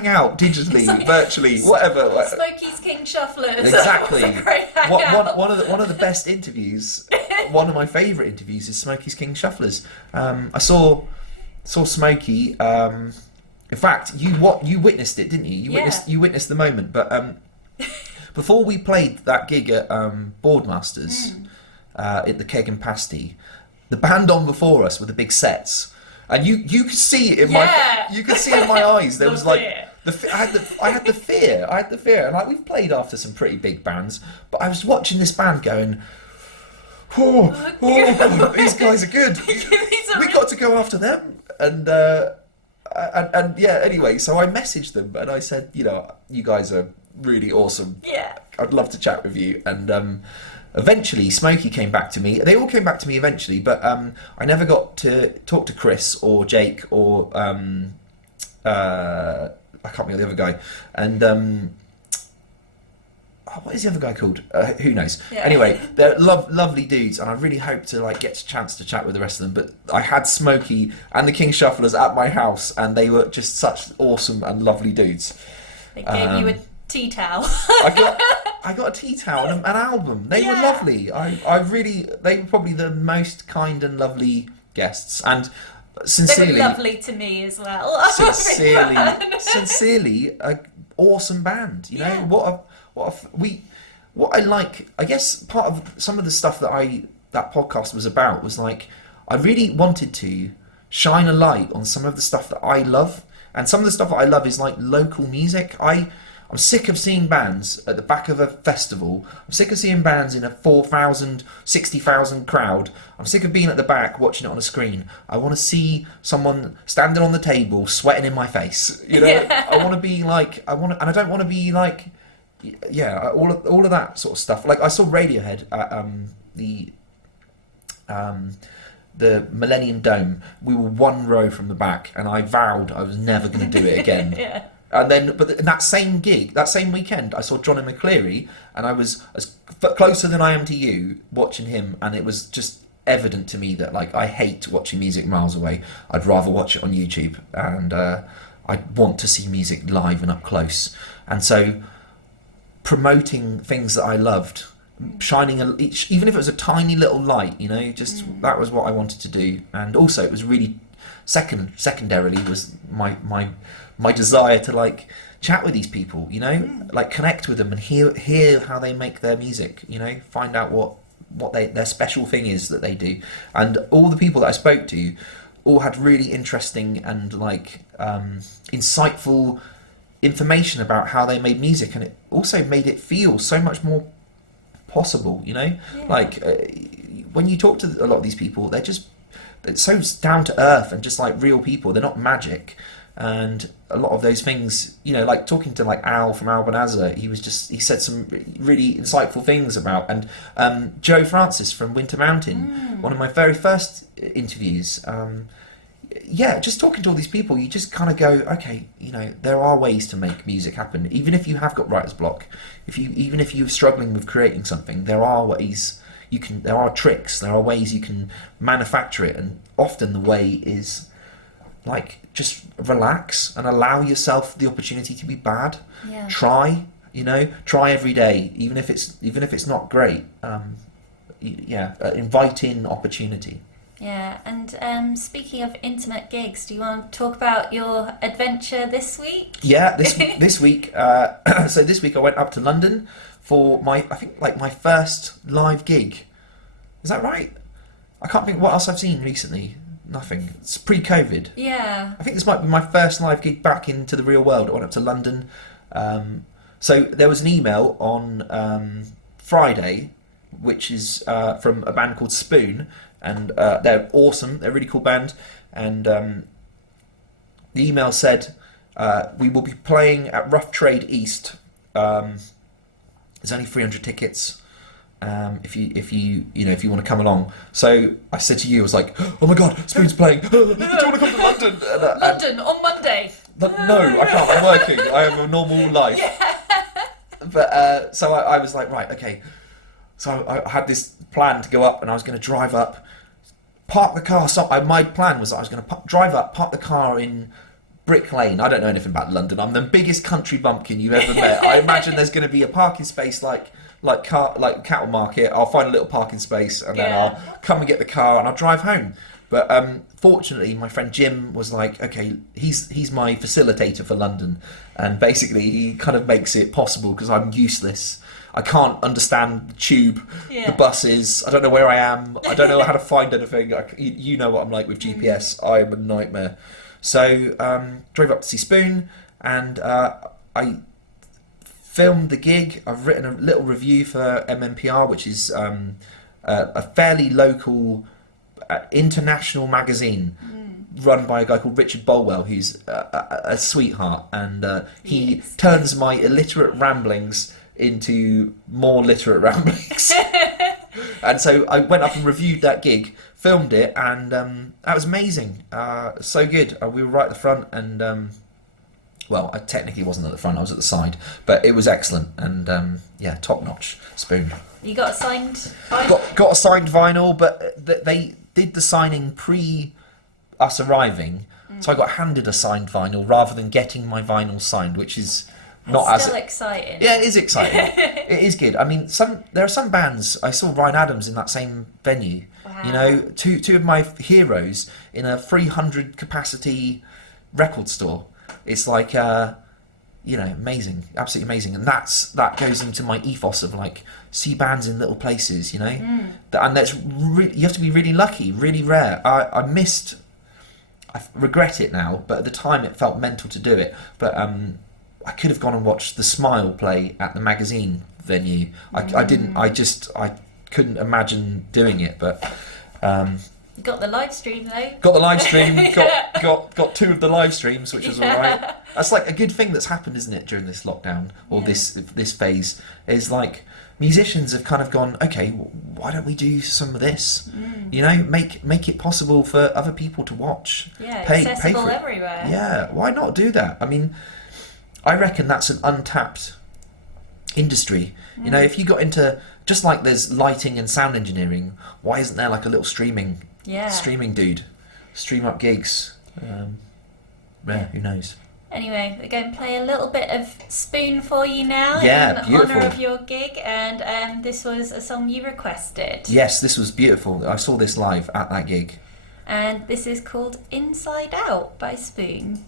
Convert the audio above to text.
hang out digitally, virtually, whatever. Smokey's King Shufflers. Exactly. One One of the best interviews, one of my favourite interviews is Smokey's King Shufflers. I saw Smokey. In fact, you witnessed it, didn't you? You witnessed the moment. But before we played that gig at Boardmasters at the Keg and Pasty, the band on before us with the big sets, and you could see it in my eyes. There was like I had the fear, and like we've played after some pretty big bands, but I was watching this band going, oh God, these guys are good. We got to go after them, and yeah. Anyway, so I messaged them and I said, you guys are really awesome. Yeah, I'd love to chat with you, and. Eventually, Smokey came back to me. They all came back to me eventually, but I never got to talk to Chris or Jake or I can't remember the other guy. And what is the other guy called? Who knows? Yeah. Anyway, they're lovely dudes, and I really hope to get a chance to chat with the rest of them. But I had Smokey and the King Shufflers at my house, and they were just such awesome and lovely dudes. They gave you a tea towel. I got a tea towel and an album. They were lovely. They were probably the most kind and lovely guests, and sincerely, they were lovely to me as well. Sincerely, a awesome band. What I like. I guess part of some of the stuff that podcast was about was I really wanted to shine a light on some of the stuff that I love, and some of the stuff that I love is local music. I'm sick of seeing bands at the back of a festival. I'm sick of seeing bands in a 4,000, 60,000 crowd. I'm sick of being at the back watching it on a screen. I want to see someone standing on the table, sweating in my face. I want to be and I don't want to be all of that sort of stuff. I saw Radiohead at the Millennium Dome. We were one row from the back, and I vowed I was never going to do it again. Yeah. And then, but in that same gig, that same weekend, I saw Johnny McCleary, and I was as closer than I am to you watching him, and it was just evident to me that I hate watching music miles away. I'd rather watch it on YouTube, and I want to see music live and up close. And so, promoting things that I loved, shining even if it was a tiny little light, that was what I wanted to do. And also, it was really secondarily was my desire to chat with these people, connect with them and hear how they make their music, find out what their special thing is that they do. And all the people that I spoke to all had really interesting and insightful information about how they made music, and it also made it feel so much more possible, when you talk to a lot of these people, they're so down to earth and just real people. They're not magic. And a lot of those things, talking to Al from Albanazar, he said some really insightful things about, and Joe Francis from Winter Mountain, one of my very first interviews. Just talking to all these people, you just kind of go, okay, there are ways to make music happen, even if you have got writer's block. Even if you're struggling with creating something, there are ways there are tricks, there are ways you can manufacture it, and often the way is just relax and allow yourself the opportunity to be bad. Yeah. Try every day, even if it's not great. Invite in opportunity. Yeah, and speaking of intimate gigs, do you want to talk about your adventure this week? Yeah, this week. So this week I went up to London for my first live gig. Is that right? I can't think what else I've seen recently. Nothing. It's pre-COVID. Yeah. I think this might be my first live gig back into the real world. I went up to London. So there was an email on Friday, which is from a band called Spoon, and they're awesome. They're a really cool band. And the email said, we will be playing at Rough Trade East. There's only 300 tickets. If you want to come along. So I said to you, I was like, oh my god, Spoon's playing. Do you want to come to London? London on Monday. No, I can't. I'm working. I have a normal life. Yeah. But so I was like, right, okay. So I had this plan to go up, and I was going to drive up, park the car. My plan was that I was going to drive up, park the car in Brick Lane. I don't know anything about London. I'm the biggest country bumpkin you've ever met. I imagine there's going to be a parking space like cattle market. I'll find a little parking space and then I'll come and get the car and I'll drive home. But fortunately, my friend Jim was like, okay, he's my facilitator for London, and basically he kind of makes it possible because I'm useless. I can't understand the tube, the buses. I don't know where I am. I don't know how to find anything. You know what I'm like with GPS. I'm a nightmare. So drove up to see Spoon, and I filmed the gig. I've written a little review for MMPR, which is a fairly local international magazine run by a guy called Richard Bolwell, who's a sweetheart, and he turns my illiterate ramblings into more literate ramblings. And so I went up and reviewed that gig, filmed it, and that was amazing. So good. We were right at the front, and well, I technically wasn't at the front, I was at the side, but it was excellent, and top notch. Spoon. You got a signed vinyl? Got a signed vinyl, but they did the signing pre us arriving, so I got handed a signed vinyl rather than getting my vinyl signed, which is not still exciting. Yeah, it is exciting. It is good. I mean, there are some bands. I saw Ryan Adams in that same venue. Wow. You know, two of my heroes in a 300 capacity record store. It's like amazing, absolutely amazing, and that goes into my ethos of like see bands in little places, you know, and that's you have to be really lucky, really rare. I regret it now, but at the time it felt mental to do it. But I could have gone and watched The Smile play at the magazine venue. I didn't. I couldn't imagine doing it, but. You got the live stream though. Got the live stream. got two of the live streams, which was all right. That's like a good thing that's happened, isn't it, during this lockdown or this phase? Is like musicians have kind of gone, okay, why don't we do some of this? You know, make it possible for other people to watch. Yeah, pay accessible for it. everywhere. Yeah, why not do that? I mean, I reckon that's an untapped industry. You know, if you got into just like there's lighting and sound engineering, why isn't there like a little streaming dude, stream up gigs? Who knows? Anyway, we're going to play a little bit of Spoon for you now in beautiful. honour of your gig, and this was a song you requested. Yes, this was beautiful. I saw this live at that gig. And this is called Inside Out by Spoon.